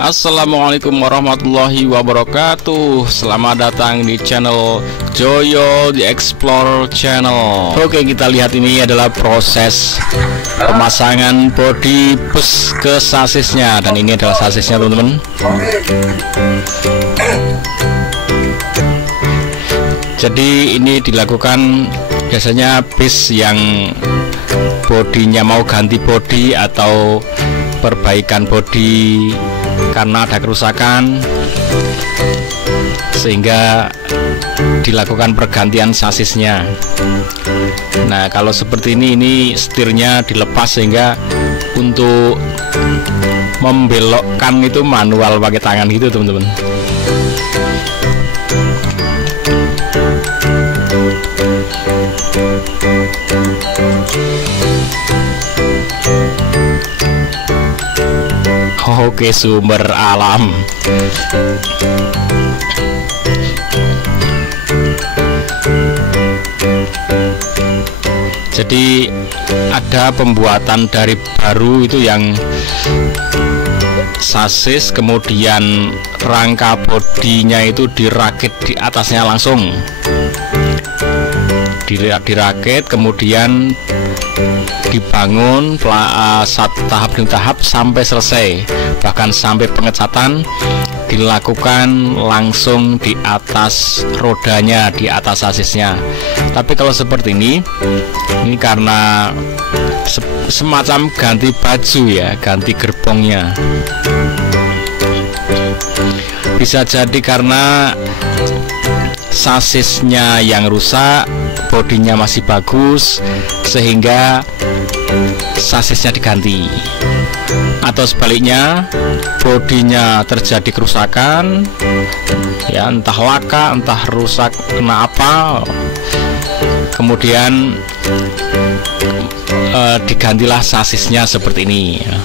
Assalamualaikum warahmatullahi wabarakatuh. Selamat datang di channel Joyo The Explore Channel. Oke, kita lihat ini adalah proses pemasangan bodi bus ke sasisnya. Dan ini adalah sasisnya, teman-teman. Jadi ini dilakukan biasanya bis yang bodinya mau ganti bodi atau perbaikan bodi karena ada kerusakan, sehingga dilakukan pergantian sasisnya. Nah, kalau seperti ini setirnya dilepas, sehingga untuk membelokkan itu manual pakai tangan gitu, teman-teman. Oke, sumber alam. Jadi ada pembuatan dari baru itu yang sasis, kemudian rangka bodinya itu dirakit di atasnya langsung. Dirakit, kemudian dibangun satu tahap demi tahap sampai selesai, bahkan sampai pengecatan dilakukan langsung di atas rodanya, di atas sasisnya. Tapi kalau seperti ini karena semacam ganti baju ya, ganti gerbongnya. Bisa jadi karena sasisnya yang rusak, bodinya masih bagus, sehingga sasisnya diganti. Atau sebaliknya, bodinya terjadi kerusakan ya, entah laka, entah rusak kena apa, kemudian digantilah sasisnya seperti ini ya.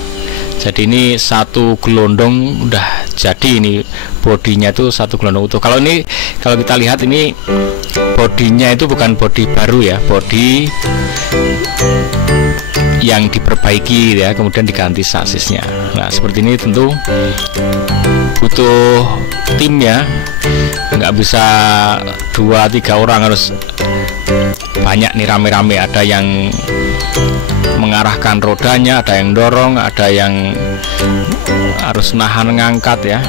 Jadi ini satu gelondong udah jadi, ini bodinya itu satu gelondong utuh. Kalau kita lihat ini bodinya itu bukan bodi baru ya, bodi yang diperbaiki ya, kemudian diganti sasisnya. Nah, seperti ini tentu butuh tim ya, nggak bisa 2-3 orang, harus banyak nih, rame-rame. Ada yang mengarahkan rodanya, ada yang dorong, ada yang harus nahan ngangkat ya.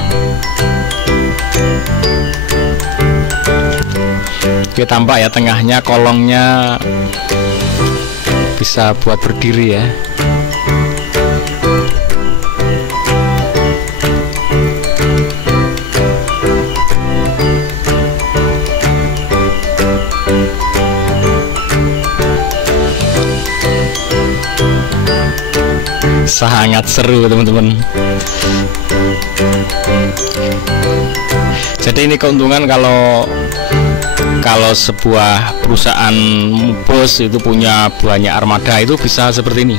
Oke, tampak ya tengahnya kolongnya bisa buat berdiri ya. Sangat seru, teman-teman. Jadi ini keuntungan kalau sebuah perusahaan bus itu punya banyak armada, itu bisa seperti ini.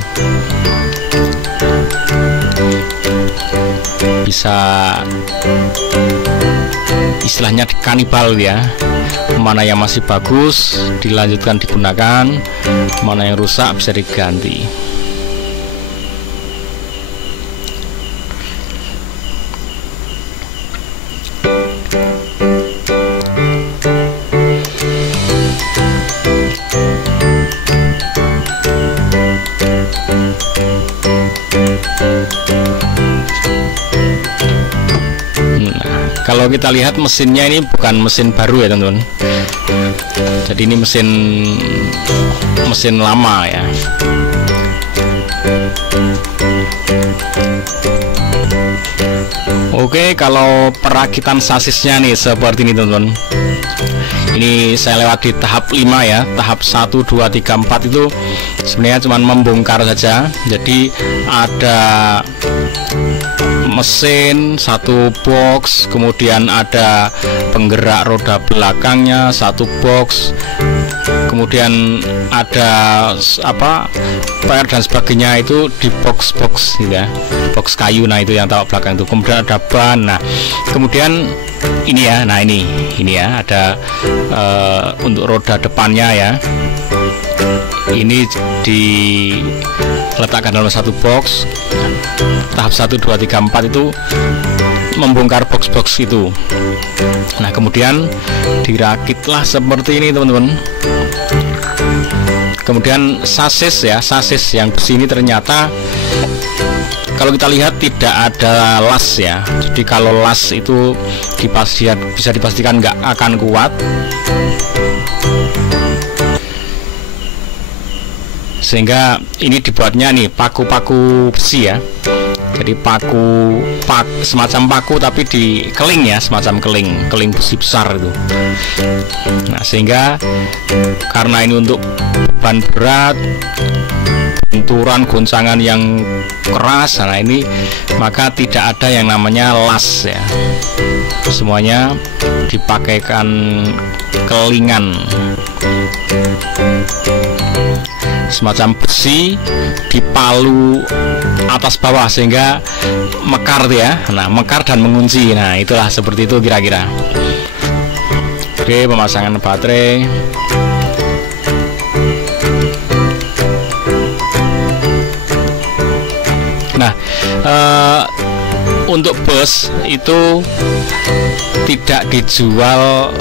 Bisa istilahnya kanibal ya. Mana yang masih bagus dilanjutkan digunakan, mana yang rusak bisa diganti. Kalau kita lihat mesinnya ini bukan mesin baru ya, teman-teman. Jadi ini mesin lama ya. Oke, kalau perakitan sasisnya nih seperti ini, teman-teman. Ini saya lewat di tahap 5 ya. Tahap 1, 2, 3, 4 itu sebenarnya cuma membongkar saja. Jadi ada mesin, satu box, kemudian ada penggerak roda belakangnya, satu box, kemudian ada per dan sebagainya itu di box gitu ya, box kayu. Nah, itu yang tahu belakang itu. Kemudian ada ban. Nah, kemudian ini ya, nah ini ya ada untuk roda depannya ya. Ini diletakkan dalam satu box. Tahap 1, 2, 3, 4 itu membongkar box-box itu. Nah, kemudian dirakitlah seperti ini teman-teman. Kemudian sasis ya, sasis yang besi ini ternyata kalau kita lihat tidak ada las ya. Jadi kalau las itu bisa dipastikan nggak akan kuat. Sehingga ini dibuatnya nih paku-paku besi ya. Jadi semacam paku tapi di keling ya, semacam keling besi besar itu. Nah, sehingga karena ini untuk beban berat, benturan, goncangan yang keras, nah ini maka tidak ada yang namanya las ya. Semuanya dipakaikan kelingan semacam besi dipalu atas bawah sehingga mekar ya. Nah, mekar dan mengunci. Nah, itulah seperti itu kira-kira. Oke, pemasangan baterai. Nah, untuk bus itu tidak dijual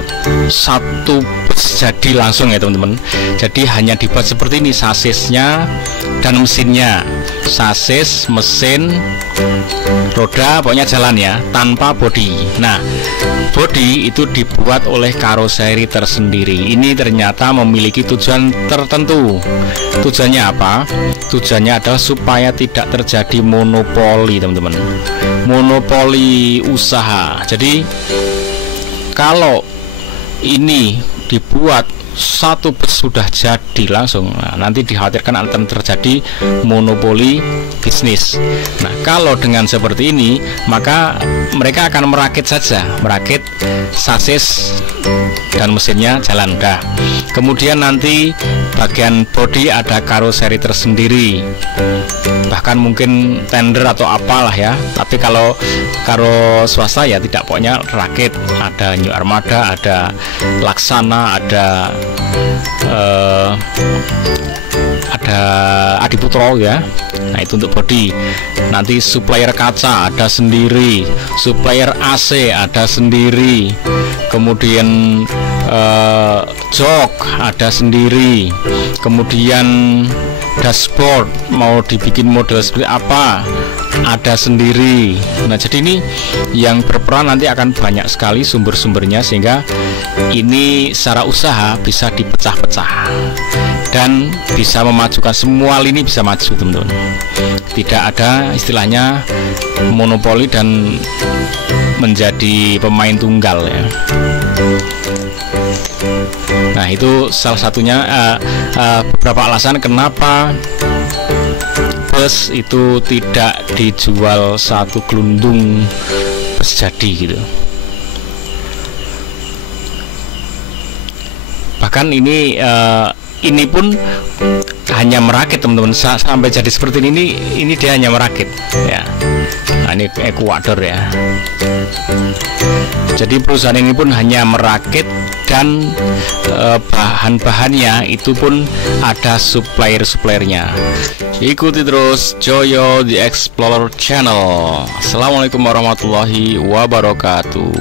satu bus jadi langsung ya teman-teman. Jadi hanya dibuat seperti ini sasisnya dan mesinnya. Sasis, mesin, roda pokoknya jalan ya, tanpa bodi. Nah, bodi itu dibuat oleh karoseri tersendiri. Ini ternyata memiliki tujuan tertentu. Tujuannya apa? Tujuannya adalah supaya tidak terjadi monopoli teman-teman. Monopoli usaha. Jadi kalau ini dibuat satu bus sudah jadi langsung, nah, nanti dikhawatirkan akan terjadi monopoli bisnis. Nah, kalau dengan seperti ini maka mereka akan merakit saja, merakit sasis dan mesinnya jalan dah. Kemudian nanti bagian bodi ada karoseri tersendiri, bahkan mungkin tender atau apalah ya. Tapi kalau swasta ya tidak, pokoknya rakit. Ada New Armada, ada Laksana, ada Adiputro ya. Nah, itu untuk bodi. Nanti supplier kaca ada sendiri, supplier AC ada sendiri, kemudian jok ada sendiri, kemudian dashboard mau dibikin model seperti apa ada sendiri. Nah, jadi ini yang berperan nanti akan banyak sekali sumber-sumbernya, sehingga ini secara usaha bisa dipecah-pecah dan bisa memajukan semua lini, bisa maju teman-teman. Tidak ada istilahnya monopoli dan menjadi pemain tunggal ya. Nah, itu salah satunya beberapa alasan kenapa bus itu tidak dijual satu gelundung bus jadi gitu. Bahkan ini pun hanya merakit teman-teman, sampai jadi seperti ini dia hanya merakit ya. Nah, ini Ekuador ya. Jadi perusahaan ini pun hanya merakit dan bahan-bahannya itu pun ada supplier-suppliernya. Ikuti terus Joyo The Explorer Channel. Assalamualaikum warahmatullahi wabarakatuh.